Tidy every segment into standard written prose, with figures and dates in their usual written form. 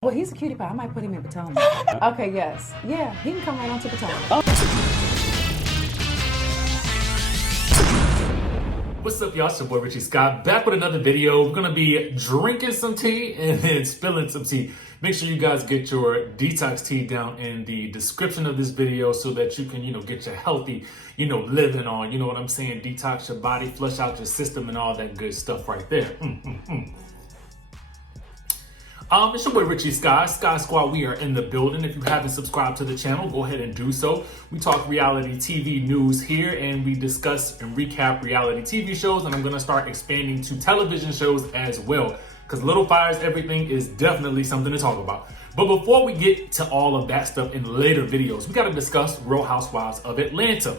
Well, he's a cutie pie. I might put him in Potomac. Okay, yes. Yeah, he can come right on to Potomac. What's up, y'all? It's your boy Richie Scott, back with another video. We're gonna be drinking some tea and then spilling some tea. Make sure you guys get your detox tea down in the description of this video so that you can, get your healthy, living on. You know what I'm saying? Detox your body, flush out your system, and all that good stuff right there. It's your boy Richie Scott, Sky Squad. We are in the building. If you haven't subscribed to the channel, go ahead and do so. We talk reality TV news here, and we discuss and recap reality TV shows, and I'm going to start expanding to television shows as well, because Little Fires Everything is definitely something to talk about. But before we get to all of that stuff in later videos, we got to discuss Real Housewives of Atlanta.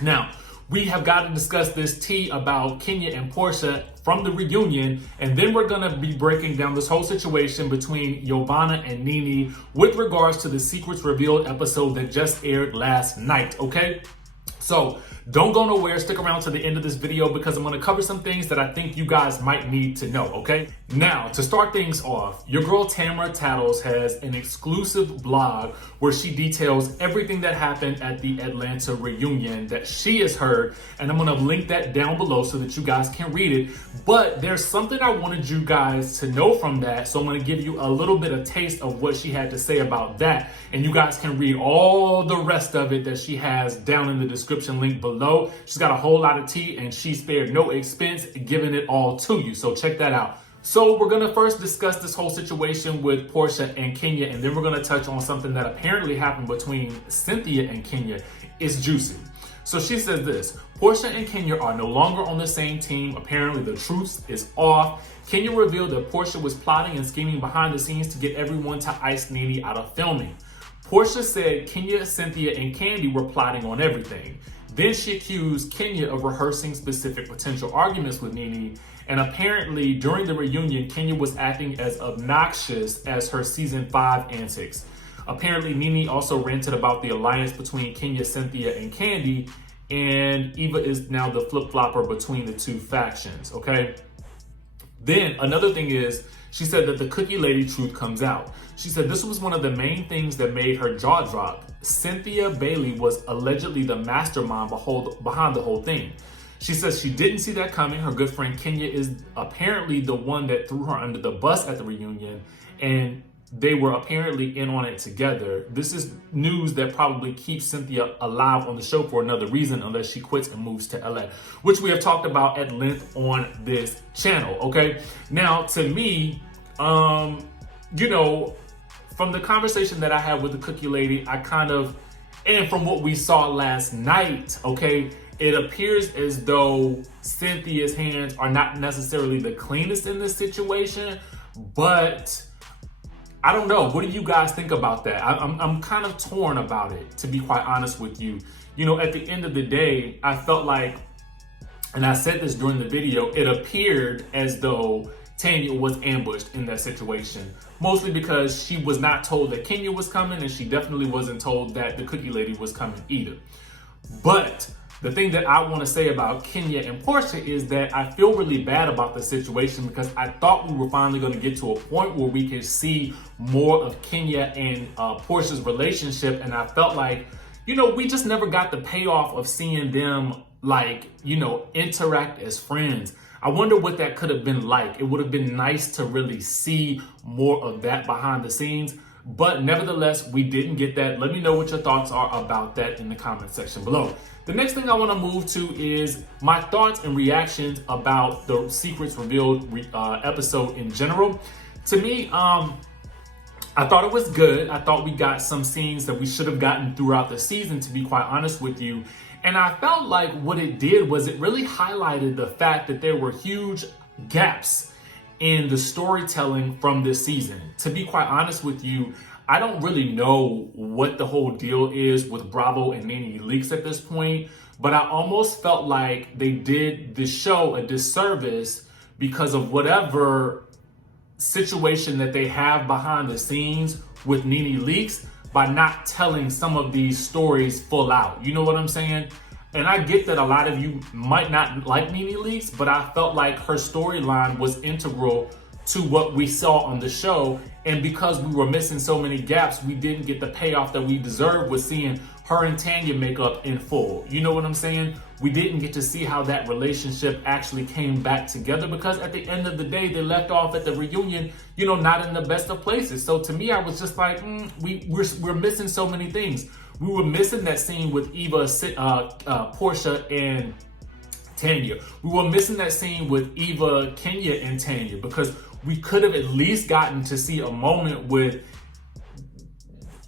Now, we have got to discuss this tea about Kenya and Porsha from the reunion, and then we're going to be breaking down this whole situation between YOVANNA and Nene with regards to the Secrets Revealed episode that just aired last night, okay? So don't go nowhere, stick around to the end of this video because I'm going to cover some things that I think you guys might need to know, okay? Now, to start things off, your girl Tamara Tattles has an exclusive blog where she details everything that happened at the Atlanta reunion that she has heard, and I'm going to link that down below so that you guys can read it. But there's something I wanted you guys to know from that, so I'm going to give you a little bit of taste of what she had to say about that, and you guys can read all the rest of it that she has down in the description link below. She's got a whole lot of tea, and she spared no expense giving it all to you, so check that out. So we're going to first discuss this whole situation with Porsha and Kenya, and then we're going to touch on something that apparently happened between Cynthia and Kenya. It's juicy. So she says this: Porsha and Kenya are no longer on the same team. Apparently the truth is off. Kenya revealed that Porsha was plotting and scheming behind the scenes to get everyone to ice Nene out of filming. Porsha said Kenya, Cynthia, and Kandi were plotting on everything. Then she accused Kenya of rehearsing specific potential arguments with Nene, and apparently during the reunion, Kenya was acting as obnoxious as her season 5 antics. Apparently, Nene also ranted about the alliance between Kenya, Cynthia, and Kandi, and Eva is now the flip-flopper between the two factions, okay? Then another thing is, she said that the cookie lady truth comes out. She said this was one of the main things that made her jaw drop. Cynthia Bailey was allegedly the mastermind behind the whole thing. She says she didn't see that coming. Her good friend Kenya is apparently the one that threw her under the bus at the reunion, and they were apparently in on it together. This is news that probably keeps Cynthia alive on the show for another reason, unless she quits and moves to LA, which we have talked about at length on this channel, okay? Now, to me, from the conversation that I had with the cookie lady, and from what we saw last night, okay, it appears as though Cynthia's hands are not necessarily the cleanest in this situation, but I don't know. What do you guys think about that? I'm kind of torn about it, to be quite honest with you. At the end of the day, I felt like, and I said this during the video, it appeared as though Tanya was ambushed in that situation, mostly because she was not told that Kenya was coming, and she definitely wasn't told that the cookie lady was coming either. But the thing that I want to say about Kenya and Porsha is that I feel really bad about the situation, because I thought we were finally going to get to a point where we could see more of Kenya and Porsha's relationship, and I felt like, we just never got the payoff of seeing them, interact as friends. I wonder what that could have been like. It would have been nice to really see more of that behind the scenes. But nevertheless, we didn't get that. Let me know what your thoughts are about that in the comment section below. The next thing I want to move to is my thoughts and reactions about the Secrets Revealed episode in general. To me, I thought it was good. I thought we got some scenes that we should have gotten throughout the season, to be quite honest with you. And I felt like what it did was it really highlighted the fact that there were huge gaps in the storytelling from this season. To be quite honest with you, I don't really know what the whole deal is with Bravo and Nene Leakes at this point, but I almost felt like they did the show a disservice because of whatever situation that they have behind the scenes with Nene Leakes by not telling some of these stories full out. You know what I'm saying? And I get that a lot of you might not like Nene Leakes, but I felt like her storyline was integral to what we saw on the show. And because we were missing so many gaps, we didn't get the payoff that we deserved with seeing her and Tanya make up in full. You know what I'm saying? We didn't get to see how that relationship actually came back together, because at the end of the day, they left off at the reunion, you know, not in the best of places. So to me, I was just like, we're missing so many things. We were missing that scene with Eva, Porsha, and Tanya. We were missing that scene with Eva, Kenya, and Tanya, because we could have at least gotten to see a moment with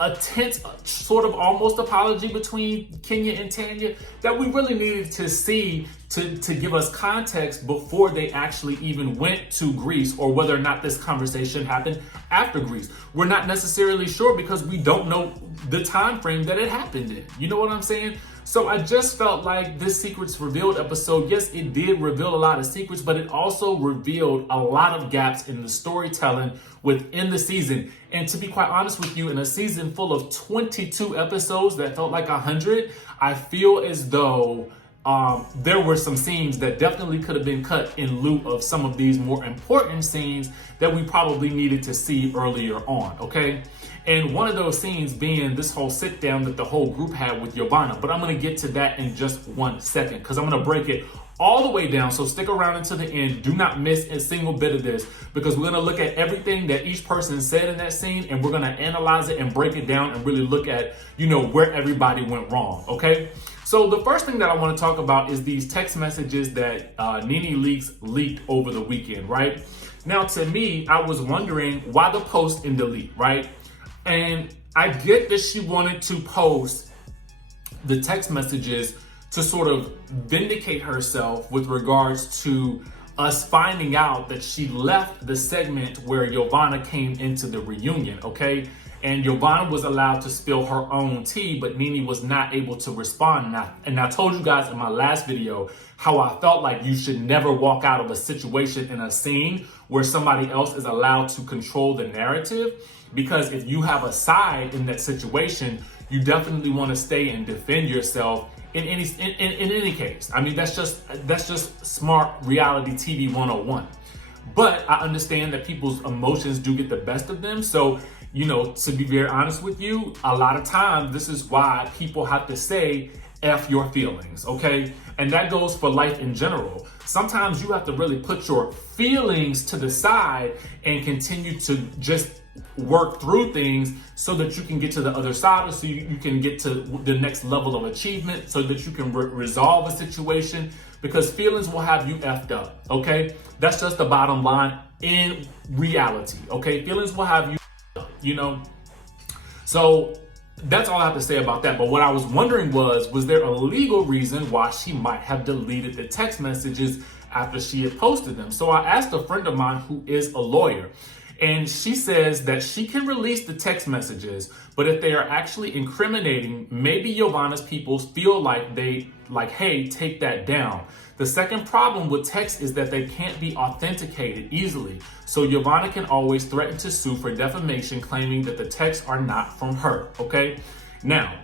a tense, sort of almost apology between Kenya and Tanya that we really needed to see to give us context before they actually even went to Greece, or whether or not this conversation happened after Greece. We're not necessarily sure because we don't know the time frame that it happened in. You know what I'm saying? So I just felt like this Secrets Revealed episode, yes, it did reveal a lot of secrets, but it also revealed a lot of gaps in the storytelling within the season. And to be quite honest with you, in a season full of 22 episodes that felt like 100, I feel as though there were some scenes that definitely could have been cut in lieu of some of these more important scenes that we probably needed to see earlier on, okay? And one of those scenes being this whole sit down that the whole group had with YOVANNA. But I'm going to get to that in just 1 second, because I'm going to break it all the way down. So stick around until the end. Do not miss a single bit of this, because we're going to look at everything that each person said in that scene, and we're going to analyze it and break it down and really look at, you know, where everybody went wrong. Okay. So the first thing that I want to talk about is these text messages that Nene leaked over the weekend, right? Now, to me, I was wondering why the post and delete, right? And I get that she wanted to post the text messages to sort of vindicate herself with regards to us finding out that she left the segment where YOVANNA came into the reunion, okay? And YOVANNA was allowed to spill her own tea, but Nene was not able to respond. And I told you guys in my last video how I felt like you should never walk out of a situation in a scene where somebody else is allowed to control the narrative. Because if you have a side in that situation, you definitely want to stay and defend yourself in any case. I mean, that's just smart reality TV 101. But I understand that people's emotions do get the best of them. So, you know, to be very honest with you, a lot of times this is why people have to say F your feelings, okay? And that goes for life in general. Sometimes you have to really put your feelings to the side and continue to just work through things so that you can get to the other side, or so you can get to the next level of achievement, so that you can resolve a situation, because feelings will have you effed up, okay? That's just the bottom line in reality, okay? Feelings will have you effed up, you know? So that's all I have to say about that. But what I was wondering was there a legal reason why she might have deleted the text messages after she had posted them? So I asked a friend of mine who is a lawyer, and she says that she can release the text messages, but if they are actually incriminating, maybe YOVANNA's people feel like hey, take that down. The second problem with text is that they can't be authenticated easily. So YOVANNA can always threaten to sue for defamation, claiming that the texts are not from her, okay? Now,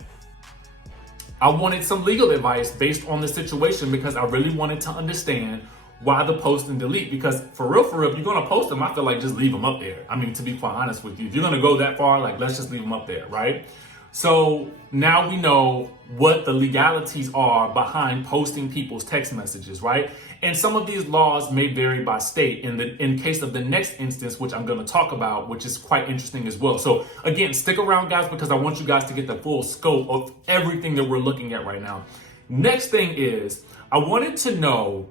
I wanted some legal advice based on the situation, because I really wanted to understand why the post and delete. Because for real, if you're gonna post them, I feel like just leave them up there. I mean, to be quite honest with you, if you're gonna go that far, like, let's just leave them up there, right? So now we know what the legalities are behind posting people's text messages, right? And some of these laws may vary by state in case of the next instance, which I'm going to talk about, which is quite interesting as well. So again, stick around, guys, because I want you guys to get the full scope of everything that we're looking at right now. Next thing is, I wanted to know,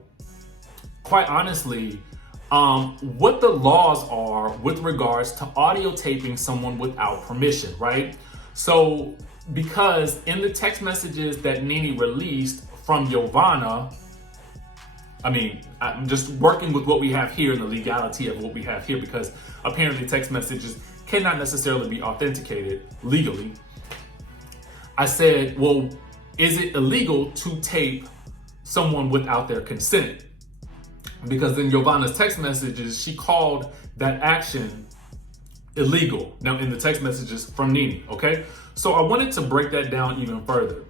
quite honestly, what the laws are with regards to audio taping someone without permission, right? So, because in the text messages that Nene released from YOVANNA, I mean, I'm just working with what we have here and the legality of what we have here, because apparently text messages cannot necessarily be authenticated legally. I said, well, is it illegal to tape someone without their consent? Because in YOVANNA's text messages, she called that action illegal. Now, in the text messages from Nene, okay? So I wanted to break that down even further.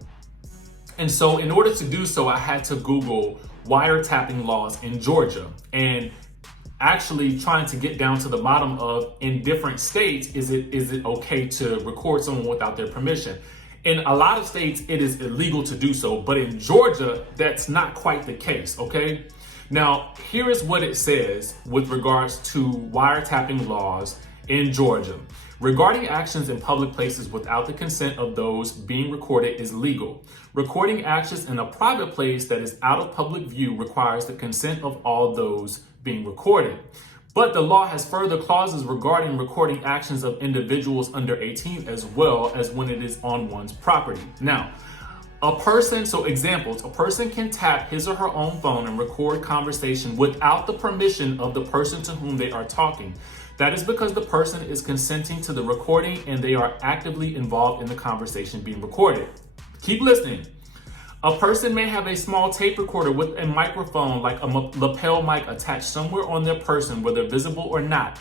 And so in order to do so, I had to Google wiretapping laws in Georgia. And actually trying to get down to the bottom of, in different states, is it okay to record someone without their permission? In a lot of states, it is illegal to do so, but in Georgia, that's not quite the case, okay? Now, here is what it says with regards to wiretapping laws in Georgia. Regarding actions in public places without the consent of those being recorded is legal. Recording actions in a private place that is out of public view requires the consent of all those being recorded. But the law has further clauses regarding recording actions of individuals under 18 as well as when it is on one's property. Now, a person can tap his or her own phone and record conversation without the permission of the person to whom they are talking. That is because the person is consenting to the recording and they are actively involved in the conversation being recorded. Keep listening. A person may have a small tape recorder with a microphone like a lapel mic attached somewhere on their person, whether visible or not.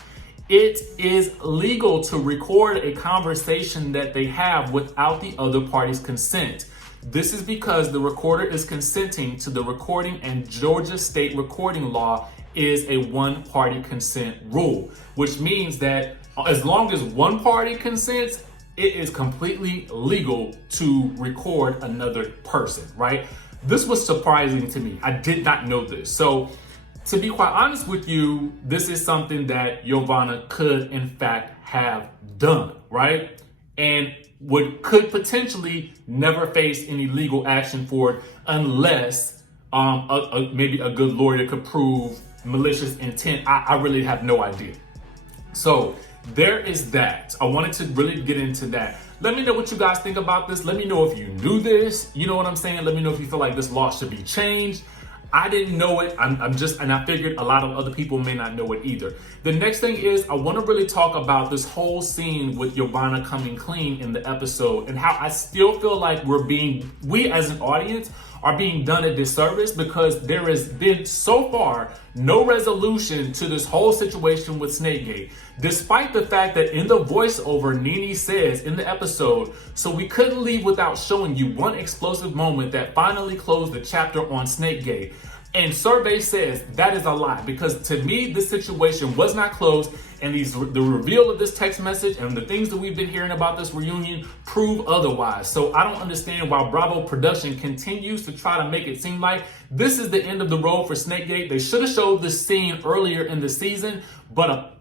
It is legal to record a conversation that they have without the other party's consent. This is because the recorder is consenting to the recording, and Georgia state recording law is a one-party consent rule, which means that as long as one party consents, it is completely legal to record another person, right? This was surprising to me. I did not know this. So to be quite honest with you, this is something that YOVANNA could in fact have done, right? And could potentially never face any legal action for it unless maybe a good lawyer could prove malicious intent. I really have no idea. So there is that. I wanted to really get into that. Let me know what you guys think about this. Let me know if you knew this. You know what I'm saying? Let me know if you feel like this law should be changed. I didn't know it. And I figured a lot of other people may not know it either. The next thing is I want to really talk about this whole scene with YOVANNA coming clean in the episode and how I still feel like we as an audience are being done a disservice because there has been so far no resolution to this whole situation with Snakegate. Despite the fact that in the voiceover, Nene says in the episode, so we couldn't leave without showing you one explosive moment that finally closed the chapter on Snakegate. And Survey says that is a lie because to me, this situation was not closed, and the reveal of this text message and the things that we've been hearing about this reunion prove otherwise. So I don't understand why Bravo Production continues to try to make it seem like this is the end of the road for Snakegate. They should have showed this scene earlier in the season, but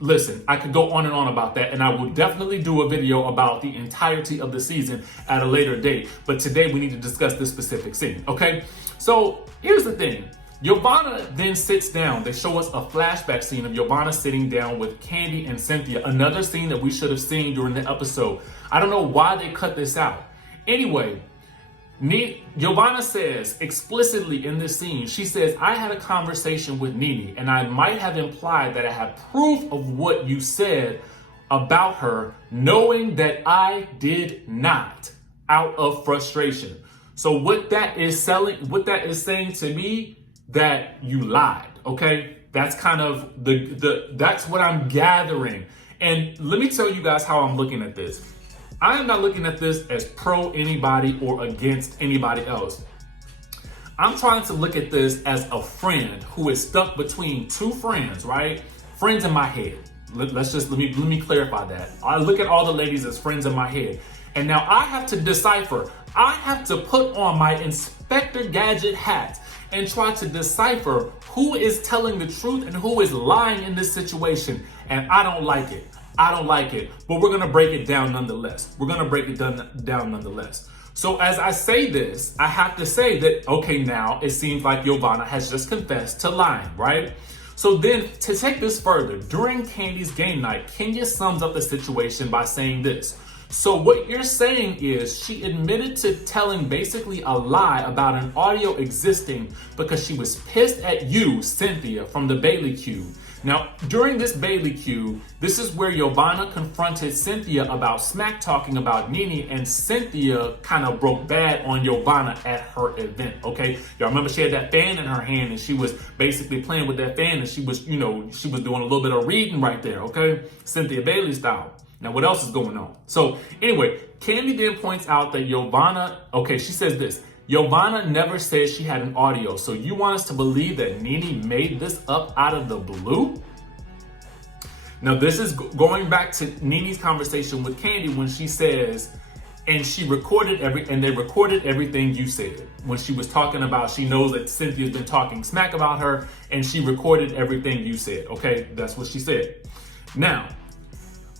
listen, I could go on and on about that, and I will definitely do a video about the entirety of the season at a later date. But today we need to discuss this specific scene, okay? So here's the thing. YOVANNA then sits down. They show us a flashback scene of YOVANNA sitting down with Kandi and Cynthia, another scene that we should have seen during the episode. I don't know why they cut this out. Anyway, YOVANNA says explicitly in this scene, she says, I had a conversation with Nene, and I might have implied that I had proof of what you said about her, knowing that I did not, out of frustration. So what that is saying to me, that you lied, okay? That's kind of that's what I'm gathering. And let me tell you guys how I'm looking at this. I am not looking at this as pro anybody or against anybody else. I'm trying to look at this as a friend who is stuck between two friends, right? Friends in my head. Let me clarify that. I look at all the ladies as friends in my head. And now I have to decipher. I have to put on my Inspector Gadget hat and try to decipher who is telling the truth and who is lying in this situation. And I don't like it. I don't like it, but we're going to break it down nonetheless. Down nonetheless. So as I say this, I have to say that, okay, now it seems like YOVANNA has just confessed to lying, right? So then to take this further, during Kandi's game night, Kenya sums up the situation by saying this. So what you're saying is she admitted to telling basically a lie about an audio existing because she was pissed at you, Cynthia, from the Bailey Cube. Now, during this Bailey Cube, this is where YOVANNA confronted Cynthia about smack talking about Nene, and Cynthia kind of broke bad on YOVANNA at her event, okay? Y'all remember she had that fan in her hand and she was basically playing with that fan and she was doing a little bit of reading right there, okay? Cynthia Bailey style. Now, what else is going on? So anyway, Kandi then points out that YOVANNA, okay, she says this, YOVANNA never said she had an audio, so you want us to believe that Nene made this up out of the blue? Now, this is going back to Nene's conversation with Kandi when she says, and they recorded everything you said. When she was talking about, she knows that Cynthia's been talking smack about her, and she recorded everything you said, okay? That's what she said. Now,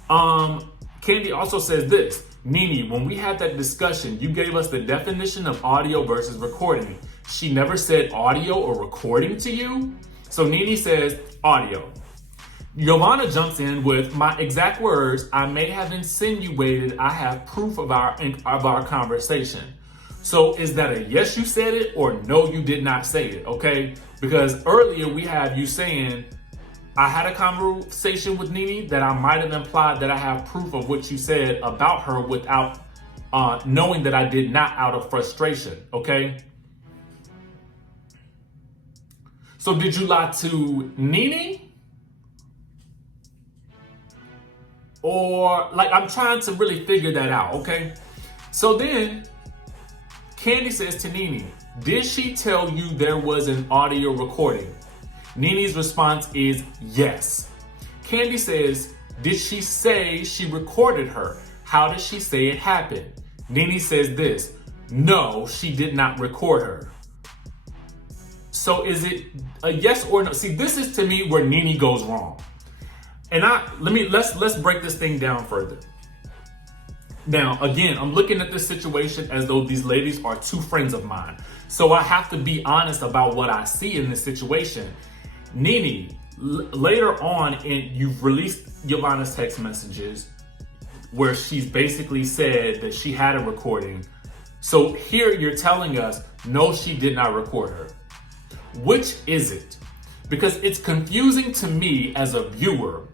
Kandi also says this, Nene, when we had that discussion, you gave us the definition of audio versus recording. She never said audio or recording to you. So Nene says audio. YOVANNA jumps in with, my exact words, I may have insinuated I have proof of our conversation. So is that a yes, you said it, or no, you did not say it, okay? Because earlier we have you saying, I had a conversation with Nene that I might have implied that I have proof of what you said about her without knowing that I did not out of frustration, okay? So did you lie to Nene? Or, like, I'm trying to really figure that out, okay? So then, Kandi says to Nene, did she tell you there was an audio recording? Nene's response is yes. Kandi says, did she say she recorded her? How did she say it happened? Nene says this, no, she did not record her. So is it a yes or no? See, this is to me where Nene goes wrong. And let's break this thing down further. Now, again, I'm looking at this situation as though these ladies are two friends of mine. So I have to be honest about what I see in this situation. Nene, later on, you've released YOVANNA's text messages where she's basically said that she had a recording. So here you're telling us, no, she did not record her. Which is it? Because it's confusing to me as a viewer,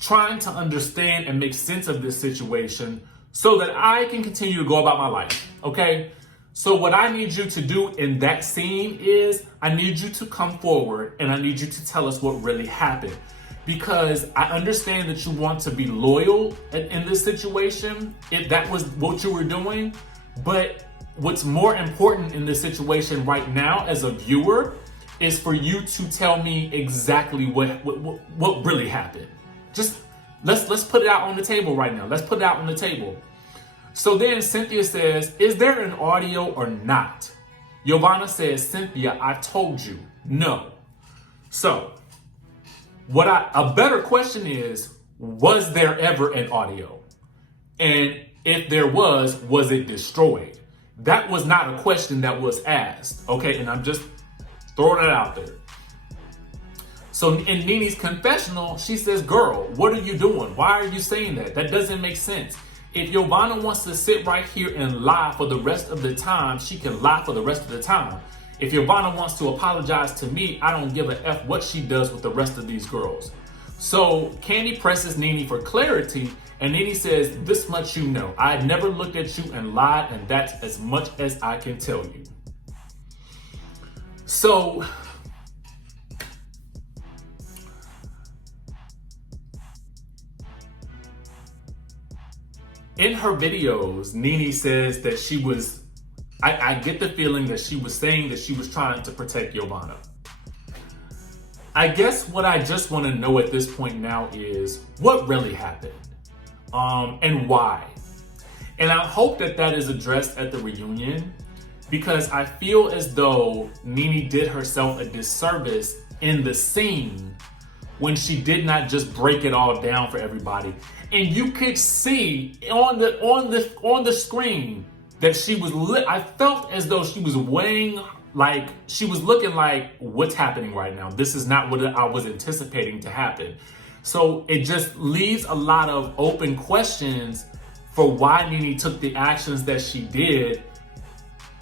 trying to understand and make sense of this situation so that I can continue to go about my life, okay? So what I need you to do in that scene is I need you to come forward and I need you to tell us what really happened. Because I understand that you want to be loyal in this situation, if that was what you were doing. But what's more important in this situation right now as a viewer is for you to tell me exactly what really happened. Just let's put it out on the table right now. Let's put it out on the table. So then Cynthia says, is there an audio or not? YOVANNA says, Cynthia, I told you, no. So a better question is, was there ever an audio? And if there was it destroyed? That was not a question that was asked, okay? And I'm just throwing it out there. So in Nene's confessional, she says, girl, what are you doing? Why are you saying that? That doesn't make sense. If YOVANNA wants to sit right here and lie for the rest of the time, she can lie for the rest of the time. If YOVANNA wants to apologize to me, I don't give a F what she does with the rest of these girls. So Kandi presses Nene for clarity, and Nene says, this much you know. I never looked at you and lied, and that's as much as I can tell you. So in her videos, Nene says that she was, I get the feeling that she was saying that she was trying to protect YOVANNA. I guess what I just want to know at this point now is what really happened and why. And I hope that that is addressed at the reunion, because I feel as though Nene did herself a disservice in the scene when she did not just break it all down for everybody. And you could see on the screen that she was I felt as though she was weighing, like she was looking like, what's happening right now? This is not what I was anticipating to happen. So it just leaves a lot of open questions for why Nene took the actions that she did.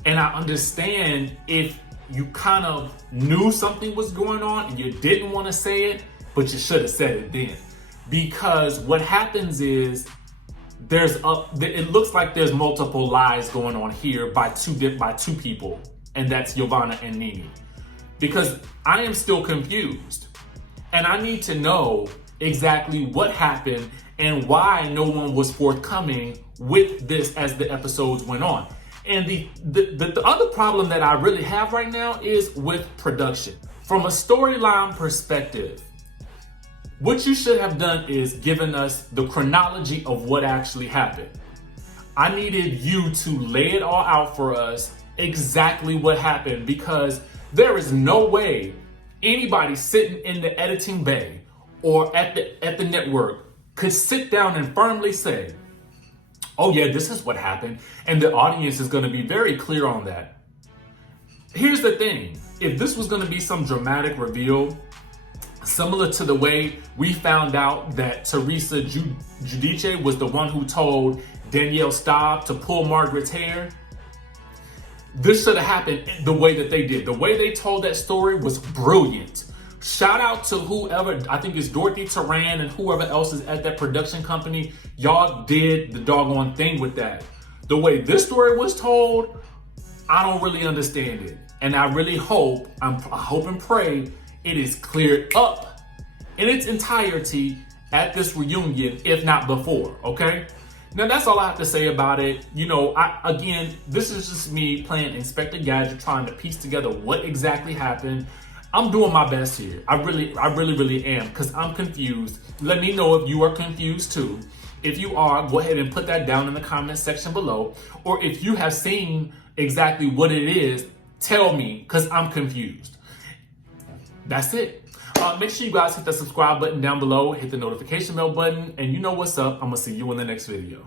And I understand if you kind of knew something was going on and you didn't want to say it, but you should have said it then. Because what happens is it looks like there's multiple lies going on here by two people, and that's YOVANNA and Nene. Because I am still confused, and I need to know exactly what happened and why no one was forthcoming with this as the episodes went on. And the other problem that I really have right now is with production. From a storyline perspective, what you should have done is given us the chronology of what actually happened. I needed you to lay it all out for us, exactly what happened, because there is no way anybody sitting in the editing bay or at the network could sit down and firmly say, oh yeah, this is what happened, and the audience is going to be very clear on that. Here's the thing. If this was going to be some dramatic reveal, similar to the way we found out that Teresa Giudice was the one who told Danielle Staub to pull Margaret's hair, this should have happened the way that they did. The way they told that story was brilliant. Shout out to whoever, I think it's Dorothy Turan and whoever else is at that production company. Y'all did the doggone thing with that. The way this story was told, I don't really understand it. And I really hope, I hope and pray it is cleared up in its entirety at this reunion, if not before, okay? Now that's all I have to say about it. You know, again, this is just me playing Inspector Gadget, trying to piece together what exactly happened. I'm doing my best here. I really am, because I'm confused. Let me know if you are confused too. If you are, go ahead and put that down in the comment section below. Or if you have seen exactly what it is, tell me, because I'm confused. That's it. Make sure you guys hit the subscribe button down below, hit the notification bell button, and you know what's up. I'm going to see you in the next video.